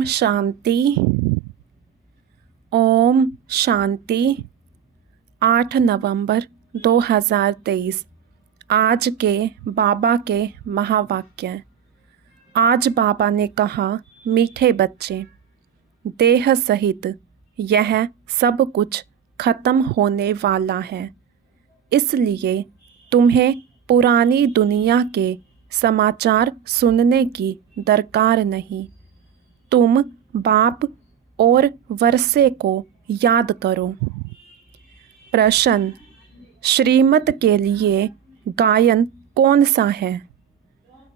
ओम शांति। ओम शांति। 8 नवंबर 2023 आज के बाबा के महावाक्य। आज बाबा ने कहा, मीठे बच्चे, देह सहित यह सब कुछ खत्म होने वाला है, इसलिए तुम्हें पुरानी दुनिया के समाचार सुनने की दरकार नहीं। तुम बाप और वर्षे को याद करो। प्रश्न, श्रीमत के लिए गायन कौन सा है?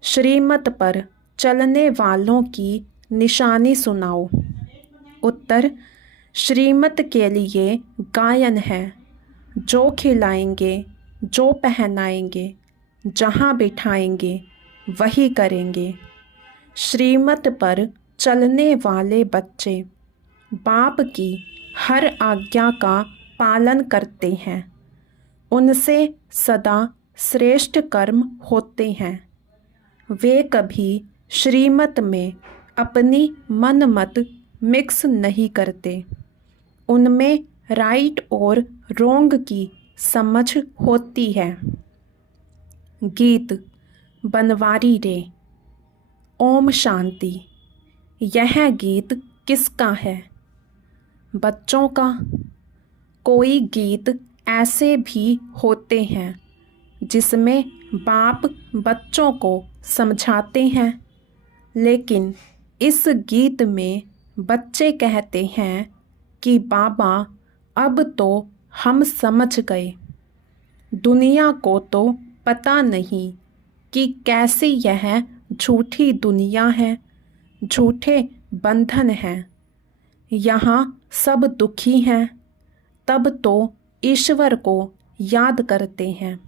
श्रीमत पर चलने वालों की निशानी सुनाओ। उत्तर, श्रीमत के लिए गायन है। जो खिलाएंगे, जो पहनाएंगे, जहाँ बिठाएंगे वही करेंगे। श्रीमत पर चलने वाले बच्चे बाप की हर आज्ञा का पालन करते हैं। उनसे सदा श्रेष्ठ कर्म होते हैं। वे कभी श्रीमत में अपनी मनमत मिक्स नहीं करते। उनमें राइट और रोंग की समझ होती है। गीत बनवारी रे। ओम शांति। यह गीत किसका है? बच्चों का। कोई गीत ऐसे भी होते हैं जिसमें बाप बच्चों को समझाते हैं, लेकिन इस गीत में बच्चे कहते हैं कि बाबा, अब तो हम समझ गए। दुनिया को तो पता नहीं कि कैसी यह झूठी दुनिया है, झूठे बंधन हैं। यहाँ सब दुखी हैं, तब तो ईश्वर को याद करते हैं।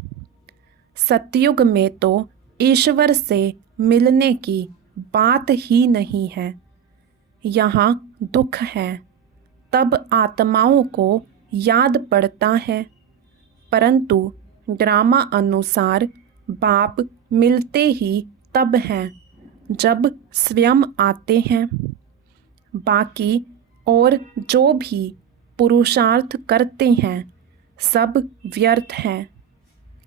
सतयुग में तो ईश्वर से मिलने की बात ही नहीं है। यहाँ दुख है, तब आत्माओं को याद पड़ता है, परंतु ड्रामा अनुसार बाप मिलते ही तब हैं जब स्वयं आते हैं। बाकी और जो भी पुरुषार्थ करते हैं सब व्यर्थ है,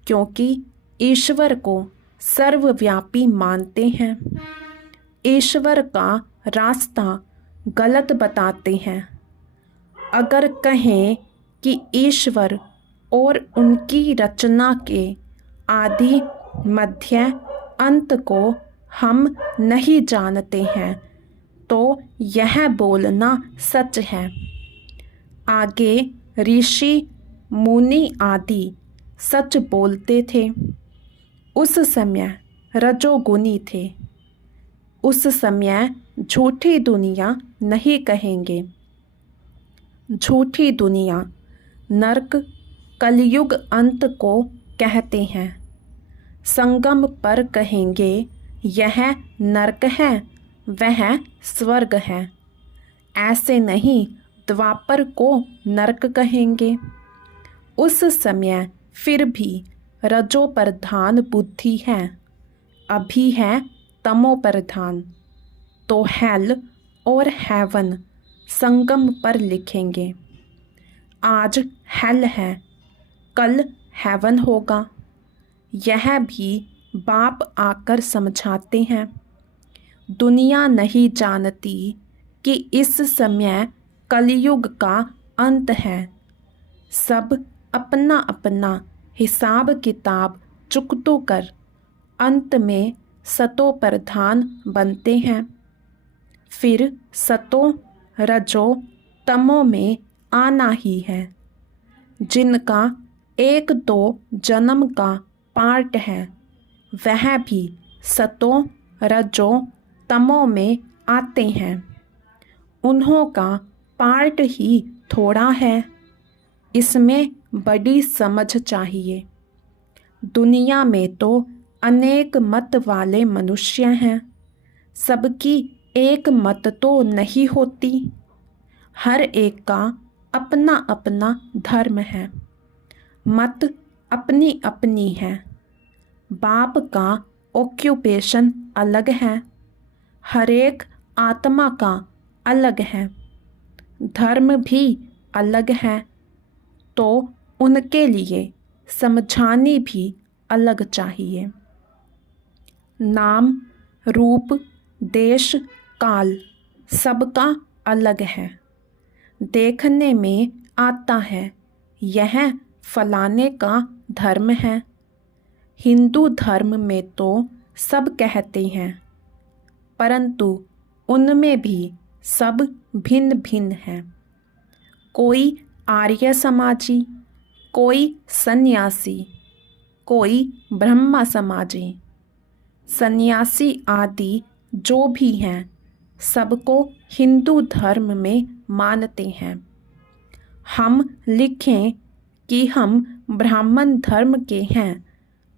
क्योंकि ईश्वर को सर्वव्यापी मानते हैं। ईश्वर का रास्ता गलत बताते हैं। अगर कहें कि ईश्वर और उनकी रचना के आदि मध्य अंत को हम नहीं जानते हैं, तो यह बोलना सच है। आगे ऋषि मुनि आदि सच बोलते थे। उस समय रजोगुनी थे। उस समय झूठी दुनिया नहीं कहेंगे। झूठी दुनिया नरक कलयुग अंत को कहते हैं। संगम पर कहेंगे यह नरक है, वह स्वर्ग है। ऐसे नहीं द्वापर को नरक कहेंगे। उस समय फिर भी रजो प्रधान बुद्धि है, अभी है तमो प्रधान। तो हेल और हेवन संगम पर लिखेंगे। आज हेल है, कल हेवन होगा। यह भी बाप आकर समझाते हैं। दुनिया नहीं जानती कि इस समय कलयुग का अंत है। सब अपना अपना हिसाब किताब चुकतो कर अंत में सतो प्रधान बनते हैं। फिर सतो रजो तमो में आना ही है। जिनका 1-2 जन्म का पार्ट है, वह भी सतो रजो तमो में आते हैं। उन्हों का पार्ट ही थोड़ा है। इसमें बड़ी समझ चाहिए। दुनिया में तो अनेक मत वाले मनुष्य हैं। सबकी एक मत तो नहीं होती। हर एक का अपना अपना धर्म है। मत अपनी अपनी है। बाप का ऑक्यूपेशन अलग है। हरेक आत्मा का अलग हैं, धर्म भी अलग हैं, तो उनके लिए समझानी भी अलग चाहिए। नाम, रूप, देश, काल सबका अलग है। देखने में आता है यह फलाने का धर्म है। हिंदू धर्म में तो सब कहते हैं, परंतु उनमें भी सब भिन्न भिन्न हैं। कोई आर्य समाजी, कोई सन्यासी, कोई ब्रह्मा समाजी। सन्यासी आदि जो भी हैं सबको हिंदू धर्म में मानते हैं। हम लिखें कि हम ब्राह्मण धर्म के हैं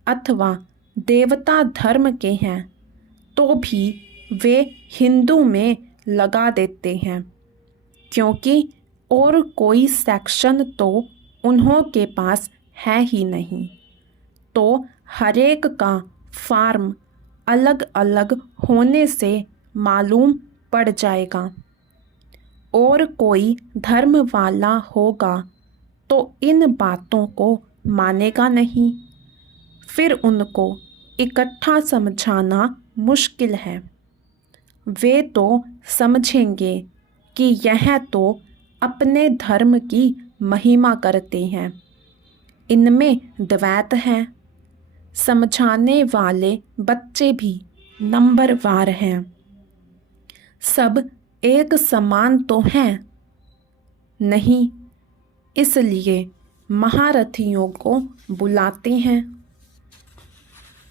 अथवा देवता धर्म के हैं, तो भी वे हिंदू में लगा देते हैं, क्योंकि और कोई सेक्शन तो उन्हों के पास है ही नहीं। तो हरेक का फार्म अलग अलग होने से मालूम पड़ जाएगा। और कोई धर्म वाला होगा तो इन बातों को मानेगा नहीं, फिर उनको इकट्ठा समझाना मुश्किल है। वे तो समझेंगे कि यह तो अपने धर्म की महिमा करते हैं, इनमें द्वैत है। समझाने वाले बच्चे भी नंबरवार हैं। सब एक समान तो हैं नहीं, इसलिए महारथियों को बुलाते हैं।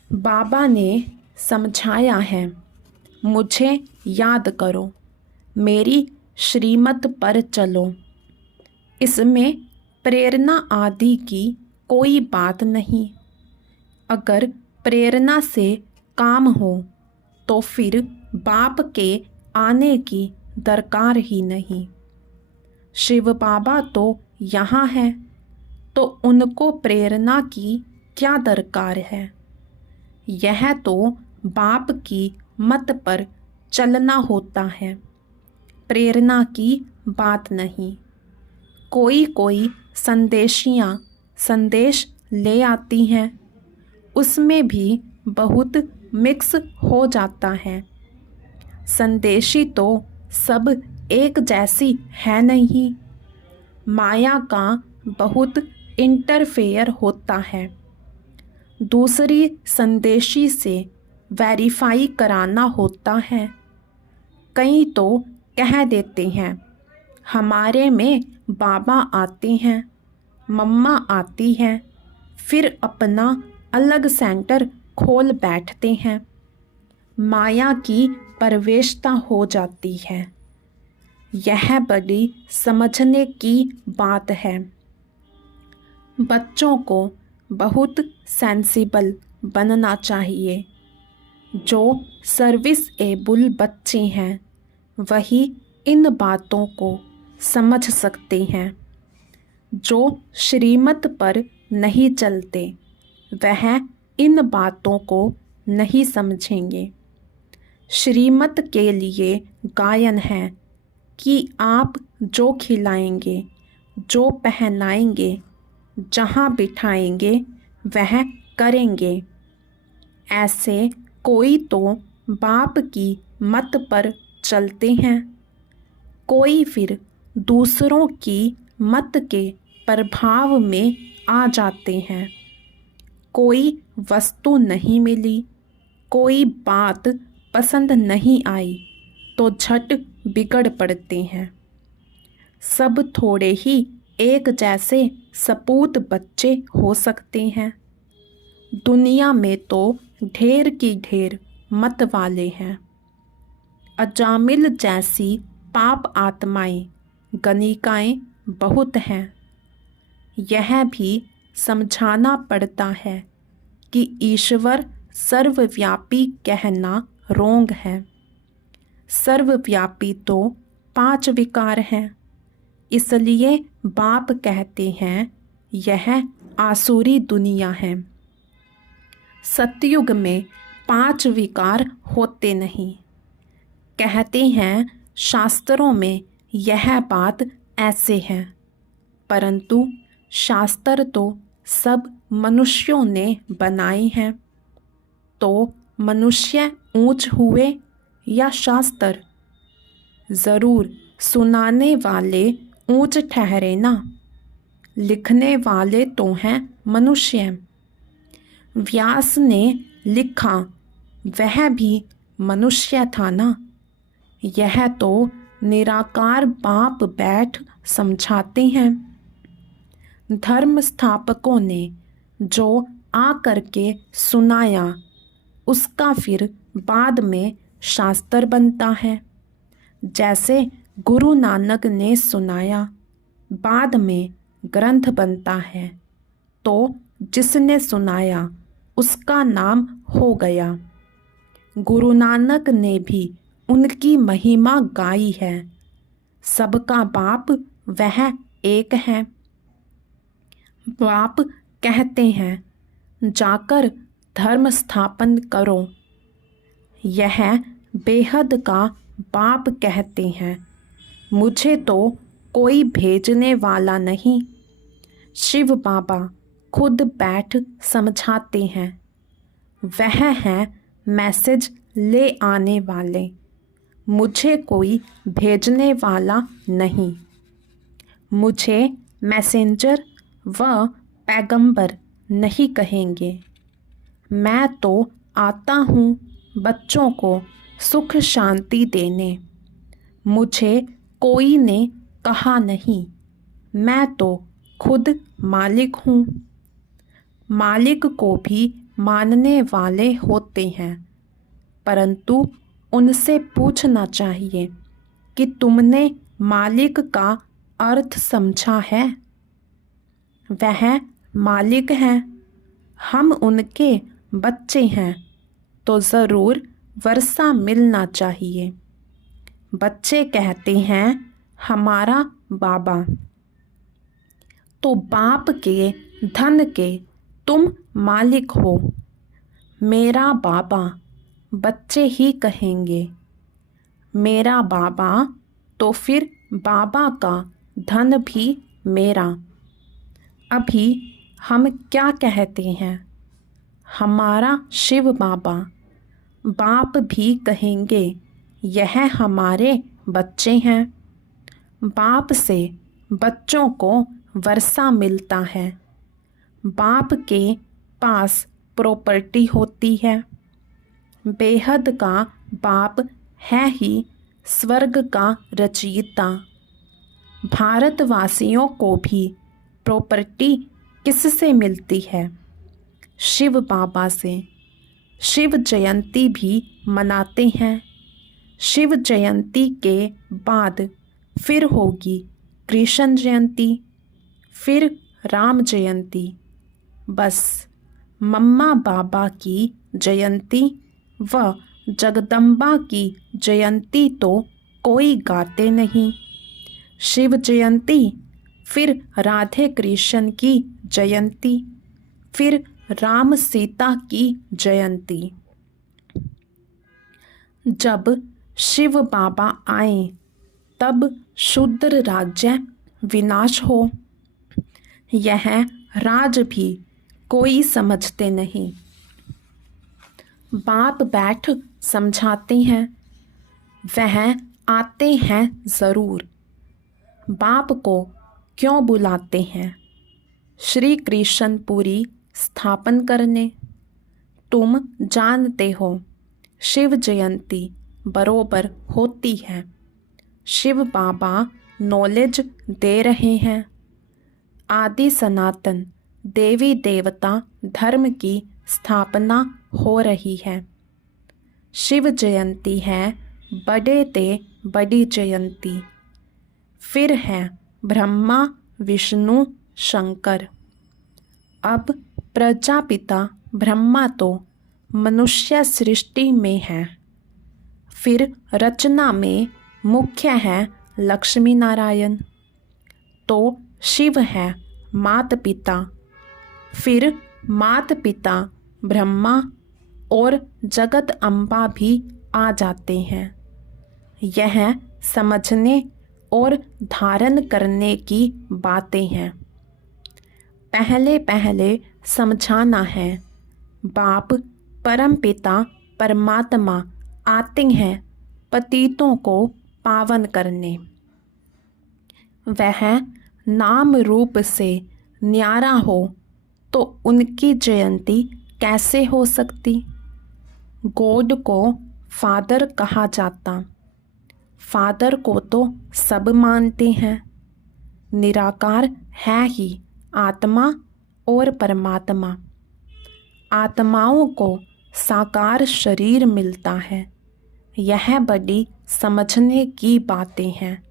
बाबा ने समझाया है, मुझे याद करो, मेरी श्रीमत पर चलो। इसमें प्रेरणा आदि की कोई बात नहीं। अगर प्रेरणा से काम हो तो फिर बाप के आने की दरकार ही नहीं। शिव बाबा तो यहाँ है, तो उनको प्रेरणा की क्या दरकार है। यह तो बाप की मत पर चलना होता है, प्रेरणा की बात नहीं। कोई कोई संदेशियाँ संदेश ले आती हैं, उसमें भी बहुत मिक्स हो जाता है। संदेशी तो सब एक जैसी है नहीं, माया का बहुत इंटरफेयर होता है। दूसरी संदेशी से वेरीफाई कराना होता है। कई तो कह देते हैं हमारे में बाबा आते हैं, मम्मा आती हैं, फिर अपना अलग सेंटर खोल बैठते हैं। माया की प्रवेशता हो जाती है। यह बड़ी समझने की बात है। बच्चों को बहुत सेंसिबल बनना चाहिए। जो सर्विस एबल बच्चे हैं वही इन बातों को समझ सकते हैं। जो श्रीमत पर नहीं चलते वह इन बातों को नहीं समझेंगे। श्रीमत के लिए गायन है कि आप जो खिलाएंगे, जो पहनाएंगे, जहाँ बिठाएंगे वह करेंगे। ऐसे कोई तो बाप की मत पर चलते हैं, कोई फिर दूसरों की मत के प्रभाव में आ जाते हैं। कोई वस्तु नहीं मिली, कोई बात पसंद नहीं आई तो झट बिगड़ पड़ते हैं। सब थोड़े ही एक जैसे सपूत बच्चे हो सकते हैं। दुनिया में तो ढेर की ढेर मत वाले हैं। अजामिल जैसी पाप आत्माएं, गणिकाएं बहुत हैं। यह भी समझाना पड़ता है कि ईश्वर सर्वव्यापी कहना रोंग है। सर्वव्यापी तो 5 विकार हैं, इसलिए बाप कहते हैं यह आसुरी दुनिया है। सतयुग में 5 विकार होते नहीं। कहते हैं शास्त्रों में यह बात ऐसे है, परंतु शास्त्र तो सब मनुष्यों ने बनाए हैं। तो मनुष्य ऊंच हुए या शास्त्र? ज़रूर सुनाने वाले ऊंच ठहरे ना। लिखने वाले तो हैं मनुष्य। व्यास ने लिखा, वह भी मनुष्य था ना। यह तो निराकार बाप बैठ समझाते हैं। धर्म स्थापकों ने जो आ करके सुनाया, उसका फिर बाद में शास्त्र बनता है। जैसे गुरु नानक ने सुनाया, बाद में ग्रंथ बनता है, तो जिसने सुनाया उसका नाम हो गया। गुरु नानक ने भी उनकी महिमा गाई है। सबका बाप वह एक है। बाप कहते हैं, जाकर धर्म स्थापन करो। यह बेहद का बाप कहते हैं, मुझे तो कोई भेजने वाला नहीं। शिव बाबा खुद बैठ समझाते हैं। वह हैं मैसेज ले आने वाले, मुझे कोई भेजने वाला नहीं। मुझे मैसेंजर व पैगंबर नहीं कहेंगे। मैं तो आता हूँ बच्चों को सुख शांति देने। मुझे कोई ने कहा नहीं, मैं तो खुद मालिक हूँ। मालिक को भी मानने वाले होते हैं, परंतु उनसे पूछना चाहिए कि तुमने मालिक का अर्थ समझा है? वह मालिक हैं, हम उनके बच्चे हैं, तो ज़रूर वर्षा मिलना चाहिए। बच्चे कहते हैं हमारा बाबा, तो बाप के धन के तुम मालिक हो। मेरा बाबा बच्चे ही कहेंगे। मेरा बाबा तो फिर बाबा का धन भी मेरा। अभी हम क्या कहते हैं? हमारा शिव बाबा। बाप भी कहेंगे यह हमारे बच्चे हैं। बाप से बच्चों को वर्षा मिलता है। बाप के पास प्रॉपर्टी होती है। बेहद का बाप है ही स्वर्ग का रचयिता। भारतवासियों को भी प्रॉपर्टी किससे मिलती है? शिव बाबा से। शिव जयंती भी मनाते हैं। शिव जयंती के बाद फिर होगी कृष्ण जयंती, फिर राम जयंती। बस मम्मा बाबा की जयंती व जगदम्बा की जयंती तो कोई गाते नहीं। शिव जयंती, फिर राधे कृष्ण की जयंती, फिर राम सीता की जयंती। जब शिव बाबा आए तब शूद्र राज्य विनाश हो। यह राज भी कोई समझते नहीं। बाप बैठ समझाते हैं। वह आते हैं ज़रूर। बाप को क्यों बुलाते हैं? श्री कृष्णपुरी स्थापन करने। तुम जानते हो शिव जयंती बरोबर होती है। शिव बाबा नॉलेज दे रहे हैं। आदि सनातन देवी देवता धर्म की स्थापना हो रही है। शिव जयंती है बड़े ते बड़ी जयंती। फिर है ब्रह्मा विष्णु शंकर। अब प्रजापिता ब्रह्मा तो मनुष्य सृष्टि में है। फिर रचना में मुख्य है लक्ष्मी नारायण। तो शिव है मात पिता। फिर मात पिता ब्रह्मा और जगत अम्बा भी आ जाते हैं। यह समझने और धारण करने की बातें हैं। पहले पहले समझाना है। बाप परमपिता परमात्मा आते हैं पतितों को पावन करने। वह नाम रूप से न्यारा हो तो उनकी जयंती कैसे हो सकती। गॉड को फादर कहा जाता। फादर को तो सब मानते हैं। निराकार है ही आत्मा और परमात्मा। आत्माओं को साकार शरीर मिलता है। यह बड़ी समझने की बातें हैं।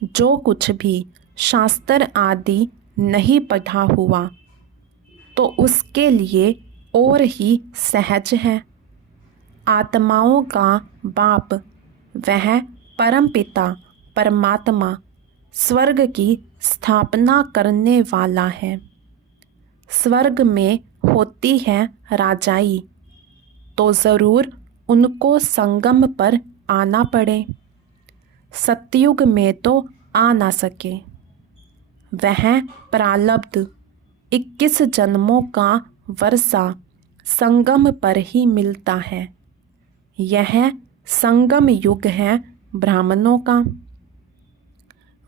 जो कुछ भी शास्त्र आदि नहीं पढ़ा हुआ तो उसके लिए और ही सहज है। आत्माओं का बाप वह परमपिता परमात्मा स्वर्ग की स्थापना करने वाला है। स्वर्ग में होती है राजाई तो ज़रूर उनको संगम पर आना पड़े। सतयुग में तो आ ना सके। वह प्रालब्ध 21 जन्मों का वर्षा संगम पर ही मिलता है। यह संगम युग है ब्राह्मणों का।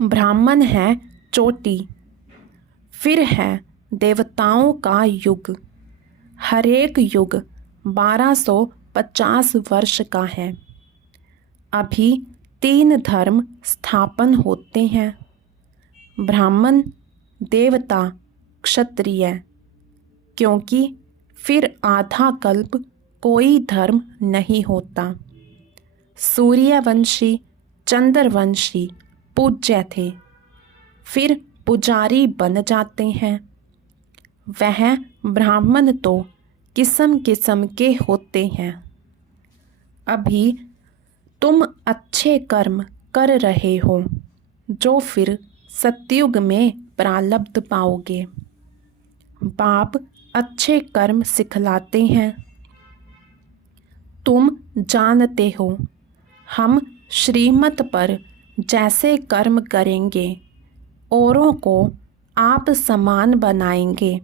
ब्राह्मण है चोटी। फिर है देवताओं का युग। हरेक युग 1250 वर्ष का है। अभी 3 धर्म स्थापन होते हैं। ब्राह्मण, देवता, क्षत्रिय। क्योंकि फिर आधा कल्प कोई धर्म नहीं होता। सूर्यवंशी चंद्रवंशी पूज्य थे, फिर पुजारी बन जाते हैं। वह ब्राह्मण तो किस्म किस्म के होते हैं। अभी तुम अच्छे कर्म कर रहे हो जो फिर सतयुग में प्रालब्ध पाओगे। बाप अच्छे कर्म सिखलाते हैं। तुम जानते हो हम श्रीमत पर जैसे कर्म करेंगे औरों को आप समान बनाएंगे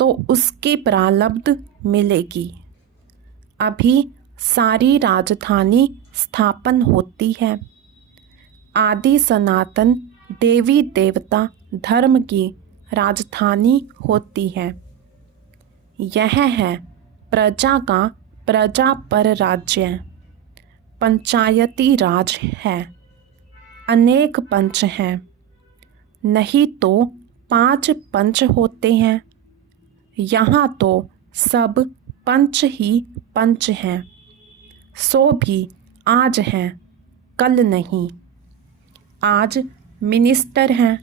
तो उसकी प्रालब्ध मिलेगी। अभी सारी राजधानी स्थापन होती है। आदि सनातन देवी देवता धर्म की राजधानी होती है। यह है प्रजा का प्रजा पर राज्य। पंचायती राज है। अनेक पंच हैं। नहीं तो 5 पंच होते हैं। यहाँ तो सब पंच ही पंच हैं। सो भी आज हैं, कल नहीं। आज मिनिस्टर हैं,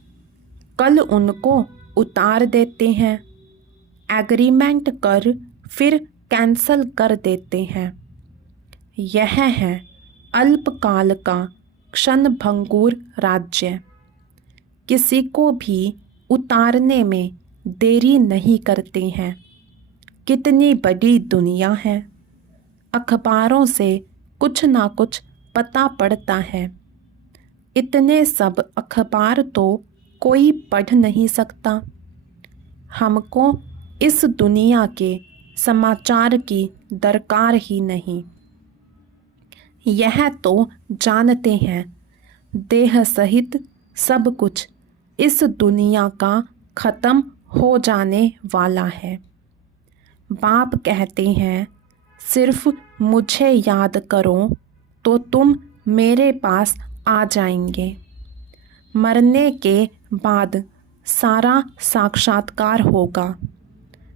कल उनको उतार देते हैं। एग्रीमेंट कर फिर कैंसल कर देते हैं। यह है अल्पकाल का क्षणभंगुर राज्य। किसी को भी उतारने में देरी नहीं करते हैं। कितनी बड़ी दुनिया है। अखबारों से कुछ ना कुछ पता पड़ता है। इतने सब अखबार तो कोई पढ़ नहीं सकता। हमको इस दुनिया के समाचार की दरकार ही नहीं। यह तो जानते हैं देह सहित सब कुछ इस दुनिया का ख़त्म हो जाने वाला है। बाप कहते हैं सिर्फ मुझे याद करो तो तुम मेरे पास आ जाएंगे। मरने के बाद सारा साक्षात्कार होगा।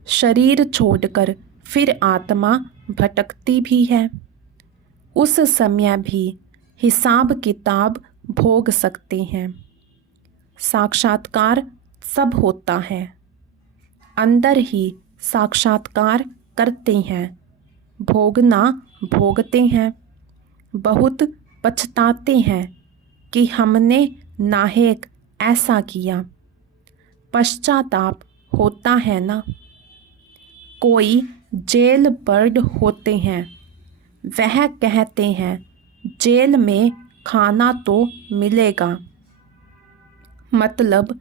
शरीर छोड़कर फिर आत्मा भटकती भी है। उस समय भी हिसाब किताब भोग सकते हैं। साक्षात्कार सब होता है। अंदर ही साक्षात्कार करते हैं। भोगना भोगते हैं। बहुत पछताते हैं कि हमने नाहेक ऐसा किया। पश्चाताप होता है ना। कोई जेल बर्ड होते हैं। वह कहते हैं जेल में खाना तो मिलेगा, मतलब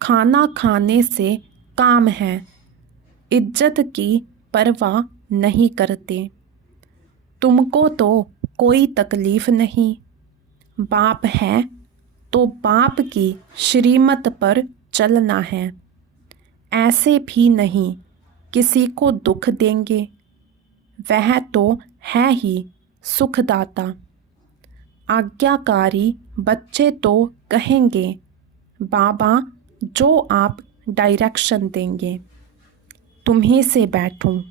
खाना खाने से काम है, इज्जत की परवाह नहीं करते। तुमको तो कोई तकलीफ नहीं, बाप है तो बाप की श्रीमत पर चलना है। ऐसे भी नहीं किसी को दुख देंगे, वह तो है ही सुखदाता। आज्ञाकारी बच्चे तो कहेंगे बाबा जो आप डायरेक्शन देंगे। तुम्हीं से बैठूं,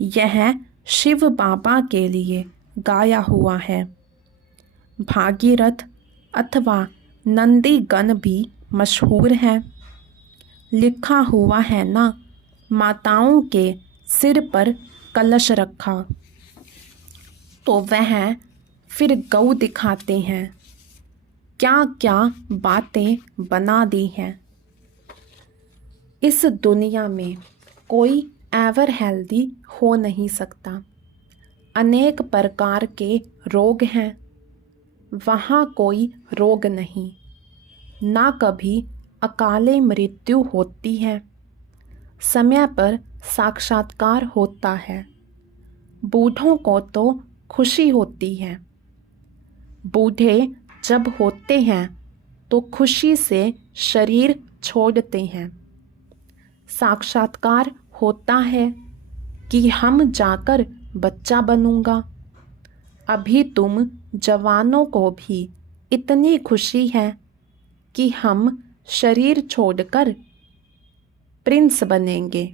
यह शिव बाबा के लिए गाया हुआ है। भागीरथ अथवा नंदीगण भी मशहूर है। लिखा हुआ है ना, माताओं के सिर पर कलश रखा, तो वह फिर गऊ दिखाते हैं। क्या क्या बातें बना दी हैं। इस दुनिया में कोई एवर हेल्दी हो नहीं सकता। अनेक प्रकार के रोग हैं, वहाँ कोई रोग नहीं। ना कभी अकाले मृत्यु होती है, समय पर साक्षात्कार होता है। बूढ़ों को तो खुशी होती है। बूढ़े जब होते हैं तो खुशी से शरीर छोड़ते हैं। साक्षात्कार होता है कि हम जाकर बच्चा बनूंगा। अभी तुम जवानों को भी इतनी खुशी है कि हम शरीर छोड़कर प्रिंस बनेंगे।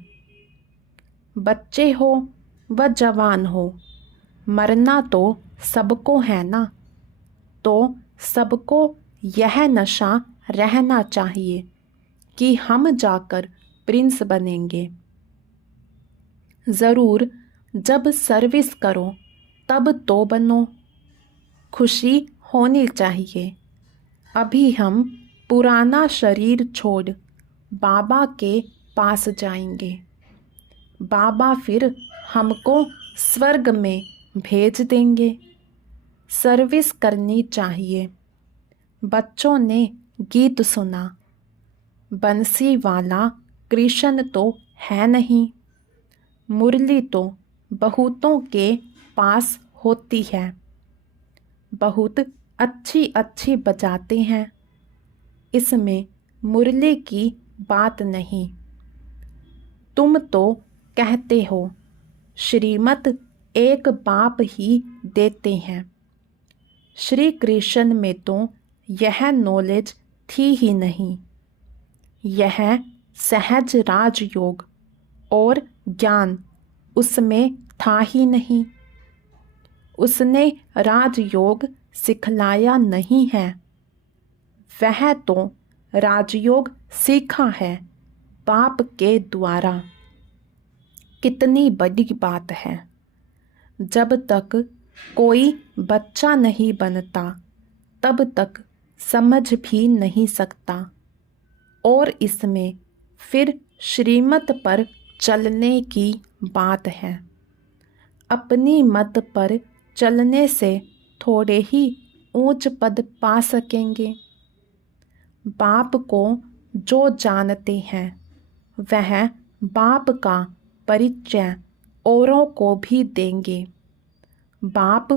बच्चे हो व जवान हो, मरना तो सबको है ना, तो सबको यह नशा रहना चाहिए कि हम जाकर प्रिंस बनेंगे। ज़रूर जब सर्विस करो तब तो बनो, खुशी होनी चाहिए। अभी हम पुराना शरीर छोड़ बाबा के पास जाएंगे। बाबा फिर हमको स्वर्ग में भेज देंगे। सर्विस करनी चाहिए। बच्चों ने गीत सुना, बंसी वाला कृष्ण तो है नहीं, मुरली तो बहुतों के पास होती है, बहुत अच्छी अच्छी बजाते हैं, इसमें मुरली की बात नहीं। तुम तो कहते हो श्रीमत एक बाप ही देते हैं। श्री कृष्ण में तो यह नॉलेज थी ही नहीं। यह सहज राजयोग और ज्ञान उसमें था ही नहीं। उसने राजयोग सिखलाया नहीं है, वह तो राजयोग सीखा है बाप के द्वारा। कितनी बड़ी बात है। जब तक कोई बच्चा नहीं बनता तब तक समझ भी नहीं सकता। और इसमें फिर श्रीमत पर चलने की बात है। अपनी मत पर चलने से थोड़े ही ऊंच पद पा सकेंगे। बाप को जो जानते हैं वह बाप का परिचय औरों को भी देंगे। बाप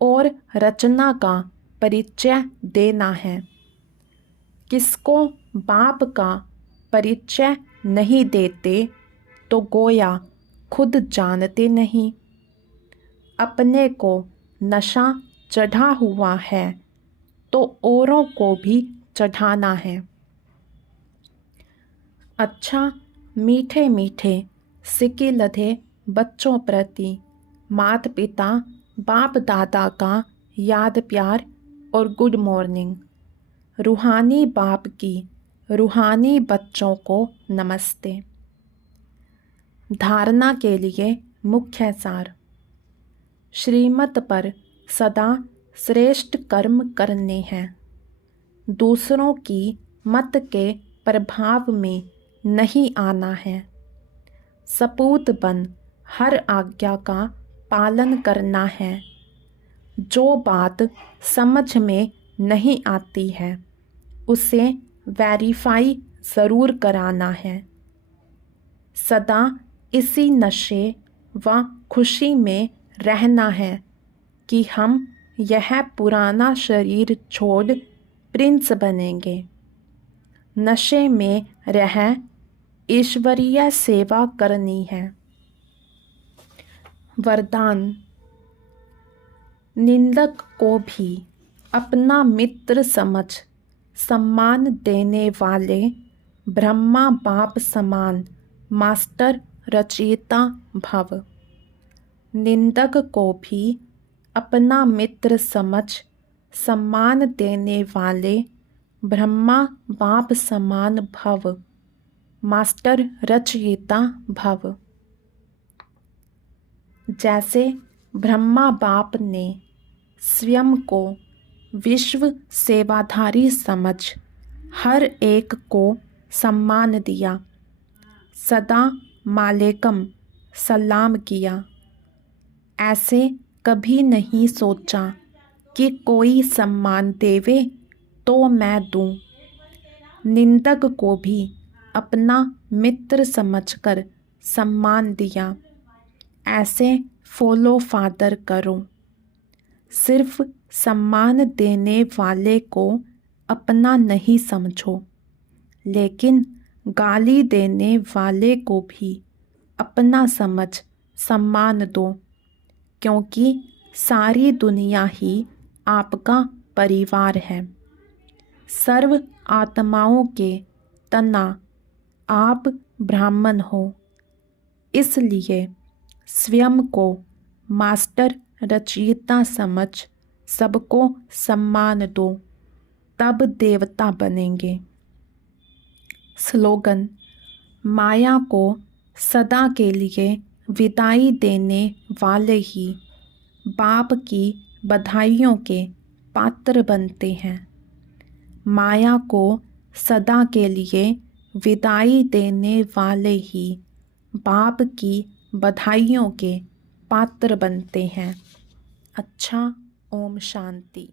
और रचना का परिचय देना है। किसको बाप का परिचय नहीं देते तो गोया खुद जानते नहीं। अपने को नशा चढ़ा हुआ है तो औरों को भी चढ़ाना है। अच्छा, मीठे मीठे सिक्के लधे बच्चों प्रति माता पिता बाप दादा का याद प्यार और गुड मॉर्निंग। रूहानी बाप की रूहानी बच्चों को नमस्ते। धारणा के लिए मुख्य सार। श्रीमत पर सदा श्रेष्ठ कर्म करने हैं। दूसरों की मत के प्रभाव में नहीं आना है। सपूत बन हर आज्ञा का पालन करना है। जो बात समझ में नहीं आती है उसे वेरीफाई ज़रूर कराना है। सदा इसी नशे व खुशी में रहना है कि हम यह पुराना शरीर छोड़ प्रिंस बनेंगे। नशे में रह ईश्वरीय सेवा करनी है। वरदान। निंदक को भी अपना मित्र समझ सम्मान देने वाले ब्रह्मा बाप समान मास्टर रचयिता भव। निंदक को भी अपना मित्र समझ सम्मान देने वाले ब्रह्मा बाप समान भव, मास्टर रचयिता भव। जैसे ब्रह्मा बाप ने स्वयं को विश्व सेवाधारी समझ हर एक को सम्मान दिया, सदा मालेकम सलाम किया, ऐसे कभी नहीं सोचा कि कोई सम्मान देवे तो मैं दूं। निंदक को भी अपना मित्र समझकर सम्मान दिया, ऐसे फॉलो फादर करो। सिर्फ सम्मान देने वाले को अपना नहीं समझो, लेकिन गाली देने वाले को भी अपना समझ सम्मान दो, क्योंकि सारी दुनिया ही आपका परिवार है। सर्व आत्माओं के तना आप ब्राह्मण हो, इसलिए स्वयं को मास्टर रचयिता समझ सबको सम्मान दो, तब देवता बनेंगे। स्लोगन। माया को सदा के लिए विदाई देने वाले ही बाप की बधाइयों के पात्र बनते हैं। माया को सदा के लिए विदाई देने वाले ही बाप की बधाइयों के पात्र बनते हैं। अच्छा, ओम शांति।